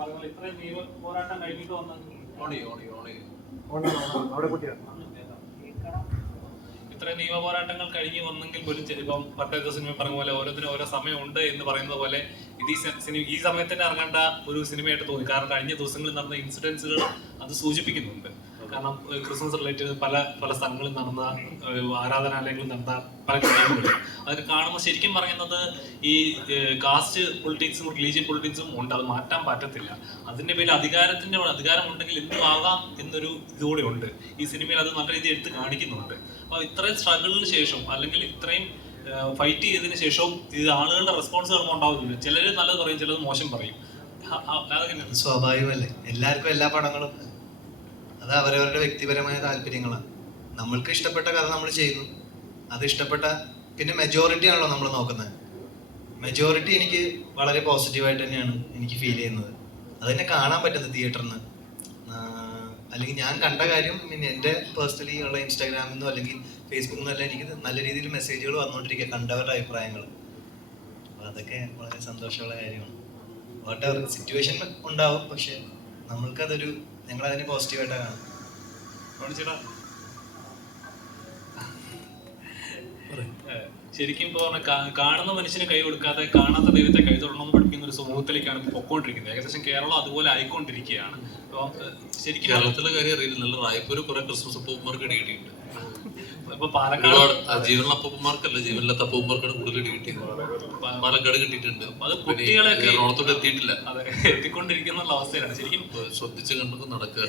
പറഞ്ഞ പോലെ ഇത്രയും നിയമ പോരാട്ടം കഴിഞ്ഞിട്ട് വന്ന. ഇത്രയും പോരാട്ടങ്ങൾ കഴിഞ്ഞ് വന്നെങ്കിൽ പോലും ചെ- ഇപ്പം പട്ടേത്ത സിനിമ പറഞ്ഞ പോലെ ഓരോന്നിനും ഓരോ സമയമുണ്ട് എന്ന് പറയുന്നത് പോലെ ഇത് ഈ സിനിമ ഈ സമയത്ത് തന്നെ ഇറങ്ങേണ്ട ഒരു സിനിമയായിട്ട് തോന്നി. കാരണം കഴിഞ്ഞ ദിവസങ്ങളിൽ നടന്ന ഇൻസിഡൻസുകൾ അത് സൂചിപ്പിക്കുന്നുണ്ട്. കാരണം ക്രിസ്മസ് റിലേറ്റഡ് പല പല സ്ഥലങ്ങളിൽ നടന്ന ആരാധനാലയങ്ങളിൽ നടന്ന പല കാര്യങ്ങളും അതൊക്കെ കാണുമ്പോൾ ശരിക്കും പറയുന്നത് ഈ കാസ്റ്റ് പൊളിറ്റിക്സും റിലീജിയൻ പൊളിറ്റിക്സും ഉണ്ട്. അത് മാറ്റാൻ പറ്റത്തില്ല. അതിന്റെ പേരിൽ അധികാരത്തിന്റെ അധികാരം ഉണ്ടെങ്കിൽ എന്തും ആകാം എന്നൊരു ഇതുകൂടെ ഉണ്ട്. ഈ സിനിമയിൽ അത് നല്ല രീതിയിൽ എടുത്ത് കാണിക്കുന്നുണ്ട്. അപ്പോൾ ഇത്രയും സ്ട്രഗിളിന് ശേഷം അല്ലെങ്കിൽ ഇത്രയും ഫൈറ്റ് ചെയ്തതിന് ശേഷവും ഇത് ആളുകളുടെ റെസ്പോൺസ് കാണുമ്പോൾ ഉണ്ടാവുന്നില്ല ചിലർ നല്ലത് പറയും ചിലത് മോശം പറയും. സ്വാഭാവികമല്ലേ? എല്ലാവർക്കും എല്ലാ പടങ്ങളും അത് അവരവരുടെ വ്യക്തിപരമായ താല്പര്യങ്ങളാണ്. നമ്മൾക്ക് ഇഷ്ടപ്പെട്ട കഥ നമ്മൾ ചെയ്യുന്നു. അത് ഇഷ്ടപ്പെട്ട പിന്നെ മെജോറിറ്റി ആണല്ലോ നമ്മൾ നോക്കുന്നത്. മെജോറിറ്റി എനിക്ക് വളരെ പോസിറ്റീവായിട്ട് തന്നെയാണ് എനിക്ക് ഫീൽ ചെയ്യുന്നത്. അത് തന്നെ കാണാൻ പറ്റുന്നത് തിയേറ്ററിൽ നിന്ന് അല്ലെങ്കിൽ ഞാൻ കണ്ട കാര്യം പിന്നെ എന്റെ പേഴ്സണലി ഉള്ള ഇൻസ്റ്റാഗ്രാമിൽ നിന്നോ അല്ലെങ്കിൽ ഫേസ്ബുക്കിൽ നിന്നോ എല്ലാം എനിക്ക് നല്ല രീതിയിൽ മെസ്സേജുകൾ വന്നുകൊണ്ടിരിക്കുക കണ്ടവരുടെ അഭിപ്രായങ്ങൾ. അപ്പോൾ അതൊക്കെ വളരെ സന്തോഷമുള്ള കാര്യമാണ്. വാട്ട് എവർ സിറ്റുവേഷൻ ഉണ്ടാവും പക്ഷെ നമ്മൾക്കതൊരു ഞങ്ങൾ അതിന് പോസിറ്റീവായിട്ടാണ് കാണുന്നത് ചേട്ടാ ശരിക്കും ഇപ്പോൾ കാണുന്ന മനുഷ്യന് കൈ കൊടുക്കാതെ കാണാത്ത ദൈവത്തെ കൈ തൊടണമെന്ന് പഠിക്കുന്ന ഒരു സമൂഹത്തിലേക്കാണ് ഇപ്പൊ പൊക്കോണ്ടിരിക്കുന്നത്. ഏകദേശം കേരളം അതുപോലെ ആയിക്കൊണ്ടിരിക്കുകയാണ്. അപ്പൊ ഏഹ് ശരിക്കും കേരളത്തിലെ കാര്യം അറിയില്ല. നല്ല റായ്പൂര് കുറെ ക്രിസ്മസ് ഇടി കിട്ടിയിട്ടുണ്ട്. ഒരുപാട് ആ, ജീവനുള്ള അപ്പൂപ്പന്മാർക്കല്ല ജീവനില്ലാത്ത അപ്പൂപ്പന്മാർക്കാണ് കൂടുതൽ ഇടി കിട്ടിയത്. പാലക്കാട് കിട്ടിയിട്ടുണ്ട്. അത് എറണാകുളത്തോട്ട് എത്തിയിട്ടില്ല. എത്തിക്കൊണ്ടിരിക്കുന്ന അവസ്ഥയാണ് ശരിക്കും ശ്രദ്ധിച്ച് കണ്ടൊക്കെ നടക്കുക.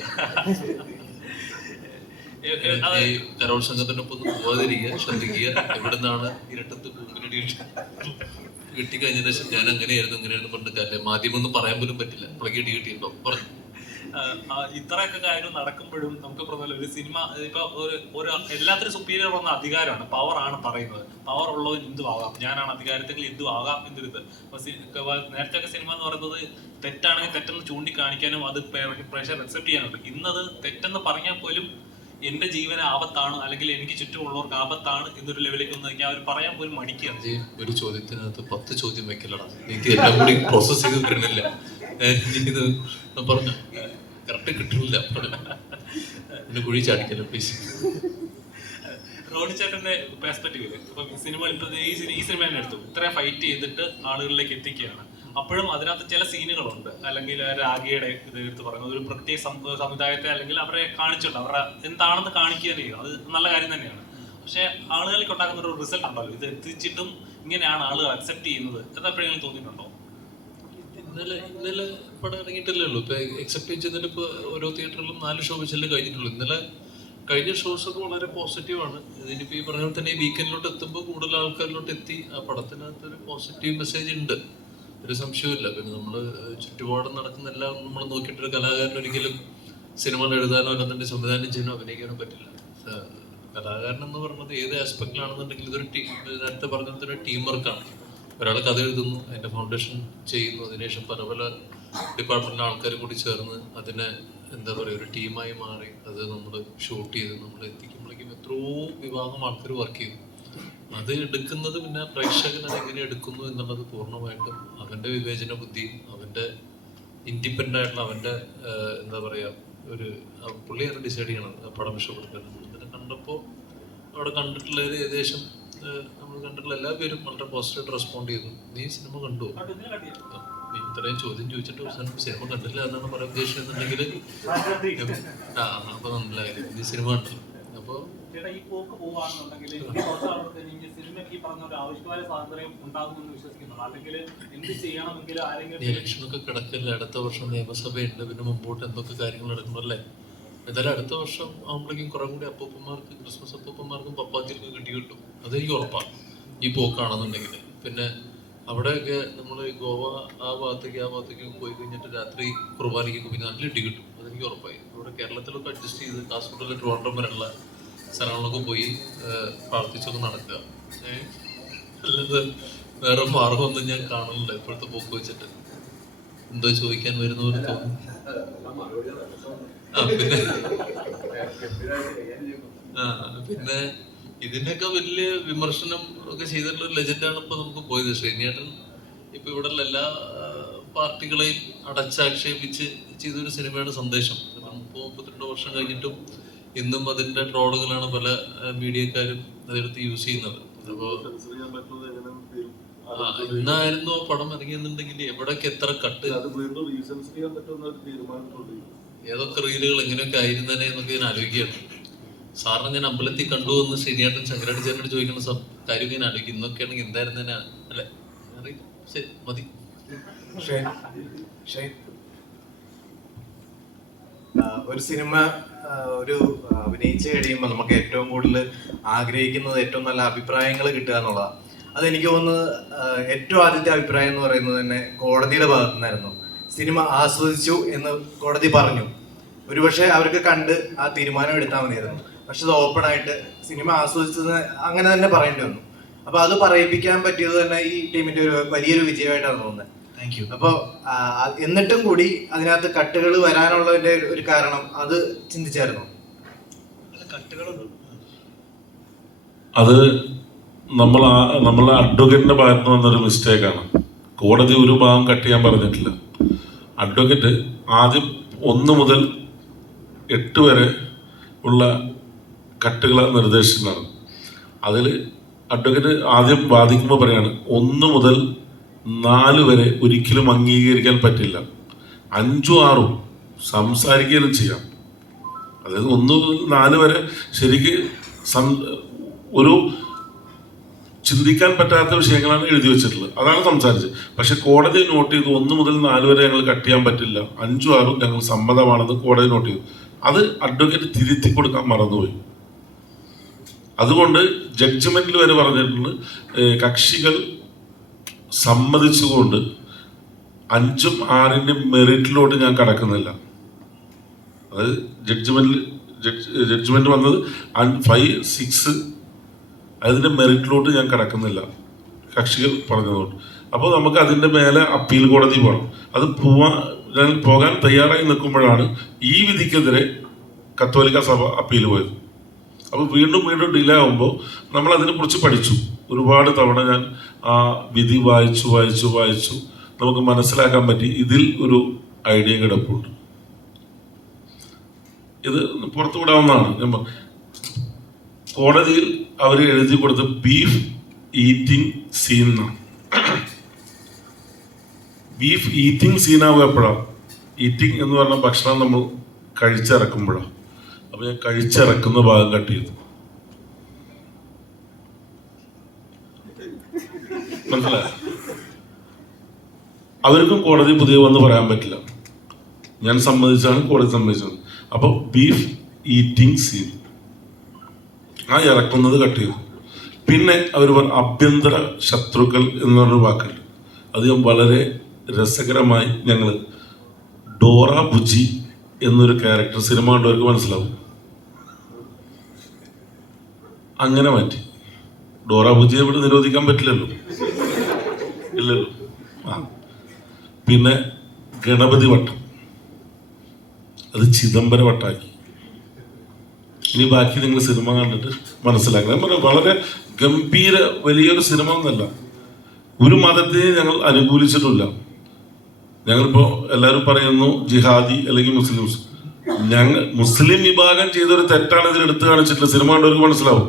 ഈ കരോൾ സംഘത്തിനൊപ്പം ഒന്ന് പോവാതിരിക്കുക ശ്രദ്ധിക്കുക. എവിടുന്നാണ് ഇരട്ടത്ത് പൂമ്പിനടി കിട്ടിക്കഴിഞ്ഞ ശേഷം ഞാൻ അങ്ങനെയായിരുന്നു ഇങ്ങനെയായിരുന്നു പറഞ്ഞിട്ട് കാര്യം. മാധ്യമം ഒന്നും പറയാൻ പോലും പറ്റില്ല. അപ്പോഴേക്ക് ഇടി കിട്ടിയിട്ടുണ്ടോ? പറഞ്ഞു. ഇത്രയൊക്കെ കാര്യം നടക്കുമ്പോഴും നമുക്ക് പറഞ്ഞ ഒരു സിനിമ ഇപ്പൊ ഒരു ഒരു എല്ലാത്തിനും സുപ്പീരിയർ വന്ന അധികാരമാണ് പവർ ആണ് പറയുന്നത്. പവർ ഉള്ളവൻ എന്തും ആകാം ഞാനാണ് അധികാരത്തിൽ എന്തും ആകാം എന്നൊരു ഇത് അപ്പൊ സി- ക- നേരത്തെ ഒക്കെ സിനിമ എന്ന് പറയുന്നത് തെറ്റാണെങ്കിൽ തെറ്റെന്ന് ചൂണ്ടിക്കാണിക്കാനും അത് പ്രഷർ അക്സെപ്റ്റ് ചെയ്യാനുണ്ട്. ഇന്നത് തെറ്റെന്ന് പറഞ്ഞാൽ പോലും എന്റെ ജീവന ആപത്താണ് അല്ലെങ്കിൽ എനിക്ക് ചുറ്റുമുള്ളവർക്ക് ആപത്താണ് എന്നൊരു ലെവലിലേക്ക് വന്നു കഴിഞ്ഞാൽ അവർ പറയാൻ പോലും മടിക്കുകയാണ്. ഒരു ചോദ്യത്തിനകത്ത് പത്ത് ചോദ്യം വെക്കലടാ എനിക്ക് എല്ലാം കൂടി പ്രോസസ് ചെയ്ത് ഇത് പറഞ്ഞു? കറക്റ്റ് കിട്ടില്ല എന്നെ കുഴി ചാടിക്കല്ലോ പ്ലീസ് റോണി ചേട്ടന്റെ പെർസ്പെക്റ്റീവിൽ ഇപ്പൊ സിനിമ ഈ സിനി- ഈ സിനിമ തന്നെ എടുത്തു. ഇത്രയും ഫൈറ്റ് ചെയ്തിട്ട് ആളുകളിലേക്ക് എത്തിക്കുകയാണ്. അപ്പോഴും അതിനകത്ത് ചില സീനുകളുണ്ട്. അല്ലെങ്കിൽ രാഗിയുടെ ഇത് എടുത്ത് പറയുന്നത് ഒരു പ്രത്യേക സമുദായത്തെ അല്ലെങ്കിൽ അവരെ കാണിച്ചിട്ടുണ്ട് അവരുടെ എന്താണെന്ന് കാണിക്കുക ചെയ്യും. അത് നല്ല കാര്യം തന്നെയാണ്. പക്ഷെ ആളുകളിലേക്ക് ഉണ്ടാക്കുന്ന ഒരു റിസൾട്ട് ഉണ്ടല്ലോ. ഇത് എത്തിച്ചിട്ടും ഇങ്ങനെയാണ് ആളുകൾ അക്സെപ്റ്റ് ചെയ്യുന്നത്. അത് എപ്പോഴെങ്കിലും തോന്നിയിട്ടുണ്ടോ? ഇന്നലെ ഇന്നലെ പടം ഇറങ്ങിയിട്ടില്ലല്ലോ ഇപ്പൊ എക്സെപ്റ്റ് ചെയ്തതിന് ഇപ്പൊ ഓരോ തിയേറ്ററിലും നാല് ഷോ വെച്ചല്ലേ കഴിഞ്ഞിട്ടുള്ളൂ. ഇന്നലെ കഴിഞ്ഞ ഷോസ് ഒക്കെ വളരെ പോസിറ്റീവാണ് ഇതിനിപ്പോ ഈ പറഞ്ഞ പോലെ തന്നെ ഈ വീക്കെൻഡിലോട്ട് എത്തുമ്പോൾ കൂടുതൽ ആൾക്കാരിലോട്ട് എത്തി. ആ പടത്തിനകത്ത് ഒരു പോസിറ്റീവ് മെസ്സേജ് ഉണ്ട്. ഒരു സംശയമില്ല പിന്നെ നമ്മൾ ചുറ്റുപാടും നടക്കുന്ന എല്ലാം നമ്മൾ നോക്കിയിട്ടൊരു കലാകാരൻ ഒരിക്കലും സിനിമകൾ എഴുതാനോ അല്ലെന്നുണ്ടെങ്കിൽ സംവിധാനം ചെയ്യാനോ അഭിനയിക്കാനോ പറ്റില്ല. കലാകാരൻ എന്ന് പറയുന്നത് ഏത് ആസ്പെക്റ്റിലാണെന്നുണ്ടെങ്കിൽ ഇതൊരു ടീം നേരത്തെ പറഞ്ഞ ഒരു ടീം വർക്കാണ് ഒരാൾ കഥ എഴുതുന്നു അതിന്റെ ഫൗണ്ടേഷൻ ചെയ്യുന്നു അതിനുശേഷം പല പല ഡിപ്പാർട്ട്മെന്റിലെ ആൾക്കാർ കൂടി ചേർന്ന് അതിനെ എന്താ പറയുക ഒരു ടീമായി മാറി അത് നമ്മൾ ഷൂട്ട് ചെയ്ത് നമ്മൾ എത്തിക്കുമ്പോഴേക്കും എത്രയോ വിഭാഗം ആൾക്കാർ വർക്ക് ചെയ്തു. അത് എടുക്കുന്നത് പിന്നെ പ്രേക്ഷകൻ അത് എങ്ങനെ എടുക്കുന്നു എന്നുള്ളത് പൂർണമായിട്ടും അവന്റെ വിവേചന ബുദ്ധിയും അവന്റെ ഇൻഡിപെൻഡന്റ് ആയിട്ടുള്ള അവന്റെ എന്താ പറയാ ഒരു പുള്ളിയാണ് ഡിസൈഡ് ചെയ്യണത് പടം ഇഷ്ടപ്പെടുന്നത്. കണ്ടപ്പോൾ അവിടെ കണ്ടിട്ടുള്ളത് ഏകദേശം നമ്മൾ കണ്ടിട്ടുള്ള എല്ലാ പേരും വളരെ പോസിറ്റീവായിട്ട് റെസ്പോണ്ട് ചെയ്തു. നീ സിനിമ കണ്ടു? നീ ഇത്രയും ചോദ്യം ചോദിച്ചിട്ട് അവസാനം സിനിമ കണ്ടില്ല എന്നാണ് പറയാൻ ഉദ്ദേശിക്കുന്നുണ്ടെങ്കിൽ ആ അപ്പൊ നല്ല കാര്യം നീ സിനിമ കണ്ടല്ലോ അപ്പോ ഈ പോക്ക് പോവാണെന്നുണ്ടെങ്കിൽ സിനിമയ്ക്ക് ഈ പറഞ്ഞ ഒരു സ്വാതന്ത്ര്യം ഉണ്ടാകുമെന്ന് വിശ്വസിക്കുന്നു. അല്ലെങ്കിൽ എന്ത് ചെയ്യണമെങ്കിൽ ആരെങ്കിലും ഇലക്ഷനൊക്കെ കിടക്കില്ല? അടുത്ത വർഷം നിയമസഭയുണ്ട് പിന്നെ മുമ്പോട്ട് എന്തൊക്കെ കാര്യങ്ങൾ നടക്കണമല്ലേ എന്തായാലും അടുത്ത വർഷം ആകുമ്പോഴേക്കും കുറെ കൂടി അപ്പൂപ്പന്മാർക്ക് ക്രിസ്മസ് അപ്പൂപ്പന്മാർക്കും പപ്പാത്തിക്കും കിട്ടി കിട്ടും അത് ഈ ഉറപ്പാണ്. ഈ പോക്കാണെന്നുണ്ടെങ്കിൽ. പിന്നെ അവിടെയൊക്കെ നമ്മൾ ഗോവ ആ ഭാഗത്തേക്ക് ആ ഭാഗത്തേക്ക് പോയി കഴിഞ്ഞിട്ട് രാത്രി കുർബാനയ്ക്ക് പിന്നെ നല്ല ഇടി കിട്ടും. അതെനിക്ക് ഉറപ്പായി. ഇവിടെ കേരളത്തിലൊക്കെ അഡ്ജസ്റ്റ് ചെയ്ത് കാസർഗോഡിലെ ട്രിവാൻഡ്രം വരെയുള്ള സ്ഥലങ്ങളിലൊക്കെ പോയി പ്രാർത്ഥിച്ചൊക്കെ നടക്കുക. അല്ലാതെ വേറെ മാർഗമൊന്നും ഞാൻ കാണുന്നില്ല ഇപ്പോഴത്തെ പോക്ക് വെച്ചിട്ട്. എന്തോ ചോദിക്കാൻ വരുന്നവർ തോന്നുന്നു. പിന്നെ. പിന്നെ ഇതിനൊക്കെ വലിയ വിമർശനം ഒക്കെ ചെയ്തിട്ടുള്ള ഒരു ഇപ്പൊ നമുക്ക് പോയത്. ശ്രീനിയേട്ടൻ ഇപ്പൊ ഇവിടെ എല്ലാ പാർട്ടികളെയും അടച്ചാക്ഷേപിച്ച് ചെയ്തൊരു സിനിമയാണ് സന്ദേശം. മുപ്പത് മുപ്പത്തിരണ്ട് വർഷം കഴിഞ്ഞിട്ടും ഇന്നും അതിന്റെ ട്രോളുകളാണ് പല മീഡിയക്കാരും അതെടുത്ത് യൂസ് ചെയ്യുന്നത്. അപ്പോൾ സെൻസർ ചെയ്യാൻ പറ്റുന്നത് എങ്ങനെ വരും? ഇന്നായിരുന്നു ആ പടം ഇറങ്ങിയെന്നുണ്ടെങ്കിൽ എവിടേക്ക് എത്ര കട്ട് അത് വീണ്ടും ചെയ്യാൻ പറ്റുന്ന ഒരു തീരുമാനത്തോടെ ഏതൊക്കെ റീലുകൾ എങ്ങനെയൊക്കെ ആയിരുന്നേ എന്നൊക്കെ ഞാൻ ആലോചിക്കുകയാണ്. സാറിനെ ഞാൻ അമ്പലത്തിൽ കണ്ടു എന്ന് ശരിയായിട്ടും ശങ്കരാടി ചേട്ടനോട് ചോദിക്കുന്ന സം കാര്യം ഞാൻ ആലോചിക്കും. ഇന്നൊക്കെ ആണെങ്കിൽ തന്നെ അല്ലെ ശരി മതി. ഒരു സിനിമ ഒരു അഭിനയിച്ചു അഭിനയിച്ച് കഴിയുമ്പോൾ നമുക്ക് ഏറ്റവും കൂടുതൽ ആഗ്രഹിക്കുന്നത് ഏറ്റവും നല്ല അഭിപ്രായങ്ങൾ കിട്ടുക എന്നുള്ളതാണ് അതെനിക്ക് തോന്നുന്നത് ഏറ്റവും ആദ്യത്തെ അഭിപ്രായം എന്ന് പറയുന്നത് തന്നെ കോടതിയുടെ ഭാഗത്തു നിന്നായിരുന്നു സിനിമ ആസ്വദിച്ചു എന്ന് കോടതി പറഞ്ഞു. ഒരുപക്ഷെ അവർക്ക് കണ്ട് ആ തീരുമാനം എടുത്താൽ മതിയായിരുന്നു. പക്ഷെ അത് ഓപ്പൺ ആയിട്ട് സിനിമ ആസ്വദിച്ചത് അങ്ങനെ തന്നെ പറയേണ്ടി വന്നു. അപ്പൊ അത് പറയിപ്പിക്കാൻ പറ്റിയത് തന്നെ ഈ ടീമിന്റെ ഒരു വലിയൊരു വിജയമായിട്ടാണ് തോന്നുന്നത്. താങ്ക് യു അപ്പോൾ എന്നിട്ടും കൂടി അതിനകത്ത് കട്ടുകൾ വരാനുള്ളതിന്റെ ഒരു- കാരണം അത് ചിന്തിച്ചായിരുന്നു? കട്ടുകളുണ്ട് അത് നമ്മൾ നമ്മളെ അഡ്വക്കേറ്റിന്റെ ഭാഗത്ത് വന്നൊരു മിസ്റ്റേക്കാണ്. കോടതി ഒരു ഭാഗം കട്ട് ചെയ്യാൻ പറഞ്ഞിട്ടില്ല. അഡ്വക്കേറ്റ് ആദ്യം ഒന്ന് മുതൽ എട്ട് വരെ ഉള്ള കട്ടുകൾ നിർദ്ദേശിക്കുന്നതാണ് അതിൽ അഡ്വക്കേറ്റ് ആദ്യം വാദിക്കുമ്പോൾ പറയാണ് ഒന്ന് മുതൽ നാല് വരെ ഒരിക്കലും അംഗീകരിക്കാൻ പറ്റില്ല. അഞ്ചും ആറും സംസാരിക്കുകയും ചെയ്യാം. അതായത് ഒന്ന് നാല് വരെ ശരിക്ക് ഒരു ചിന്തിക്കാൻ പറ്റാത്ത വിഷയങ്ങളാണ് എഴുതി വെച്ചിട്ടുള്ളത്. അതാണ് സംസാരിച്ചത്. പക്ഷെ കോടതി നോട്ട് ചെയ്തു ഒന്ന് മുതൽ നാല് വരെ ഞങ്ങൾ കട്ട് ചെയ്യാൻ പറ്റില്ല. അഞ്ചും ആറും ഞങ്ങൾ സമ്മതമാണെന്ന് കോടതി നോട്ട് ചെയ്തു. അത് അഡ്വക്കേറ്റ് തിരുത്തി കൊടുക്കാൻ മറന്നുപോയി. അതുകൊണ്ട് ജഡ്ജ്മെന്റിൽ വരെ പറഞ്ഞിട്ടുണ്ട് കക്ഷികൾ സമ്മതിച്ചുകൊണ്ട് അഞ്ചും ആറിന്റെ മെറിറ്റിലോട്ട് ഞാൻ കടക്കുന്നില്ല. അതായത് ജഡ്ജ്മെന്റിൽ ജഡ്ജ്മെന്റ് വന്നത് ഫൈവ് സിക്സ് അതിന്റെ മെറിറ്റിലോട്ട് ഞാൻ കടക്കുന്നില്ല. കക്ഷികൾ പറഞ്ഞതുകൊണ്ട്. അപ്പോൾ നമുക്ക് അതിന്റെ മേലെ അപ്പീൽ കോടതി പോകണം. അത് പോവാൻ പോകാൻ തയ്യാറായി നിൽക്കുമ്പോഴാണ് ഈ വിധിക്കെതിരെ കത്തോലിക്ക സഭ അപ്പീൽ പോയത്. അപ്പോൾ വീണ്ടും വീണ്ടും ഡിലേ ആകുമ്പോൾ നമ്മൾ അതിനെക്കുറിച്ച് പഠിച്ചു. ഒരുപാട് തവണ ഞാൻ ആ വിധി വായിച്ചു വായിച്ചു വായിച്ചു. നമുക്ക് മനസ്സിലാക്കാൻ പറ്റി. ഇതിൽ ഒരു ഐഡിയ കിടപ്പുണ്ട്. ഇത് പുറത്തു വിടാവുന്നതാണ് ഞാൻ കോടതിയിൽ അവർ എഴുതി കൊടുത്ത ബീഫ് ഈറ്റിംഗ് സീൻ എന്നാണ് ബീഫ് ഈറ്റിംഗ് സീനാവുക എപ്പോഴാണ് ഈറ്റിംഗ് എന്ന് പറഞ്ഞ ഭക്ഷണം നമ്മൾ കഴിച്ചിറക്കുമ്പോഴാണ് അപ്പൊ ഞാൻ കഴിച്ചിറക്കുന്ന ഭാഗം കട്ട് ചെയ്തു. മനസ്സിലായോ? അവർക്കും കോടതി പുതിയ വന്ന് പറയാൻ പറ്റില്ല. ഞാൻ സമ്മതിച്ചാണ് കോടതി സമ്മതിച്ചത്. അപ്പോൾ ബീഫ് ഈറ്റിംഗ് സീൻ ആ ഇറക്കുന്നത് കട്ട് ചെയ്തു പിന്നെ അവർ പറഞ്ഞു അഭ്യന്തര ശത്രുക്കൾ എന്നൊരു വാക്കുണ്ട്. അത് വളരെ രസകരമായി ഞങ്ങൾ ഡോറ ബുജി എന്നൊരു ക്യാരക്ടർ സിനിമ കണ്ടവർക്ക് മനസ്സിലാവും. അങ്ങനെ മാറ്റി. ഡോറ ബുജിയെ ഇവിടെ നിരോധിക്കാൻ പറ്റില്ലല്ലോ. ഇല്ലല്ലോ. ആ. പിന്നെ ഗണപതി വട്ടം. അത് ചിദംബര വട്ടാക്കി. ഇനി ബാക്കി നിങ്ങൾ സിനിമ കണ്ടിട്ട് മനസ്സിലാക്കണം. വളരെ ഗംഭീര വലിയൊരു സിനിമ ഒന്നല്ല ഒരു മതത്തിനെ ഞങ്ങൾ അനുകൂലിച്ചിട്ടില്ല. ഞങ്ങളിപ്പോ എല്ലാവരും പറയുന്നു ജിഹാദി അല്ലെങ്കിൽ മുസ്ലിംസ്. ഞങ്ങൾ മുസ്ലിം വിഭാഗം ചെയ്തൊരു തെറ്റാണ് ഇതിൽ എടുത്തു കാണിച്ചിട്ടുള്ളത് സിനിമ കണ്ടവർക്ക് മനസ്സിലാവും.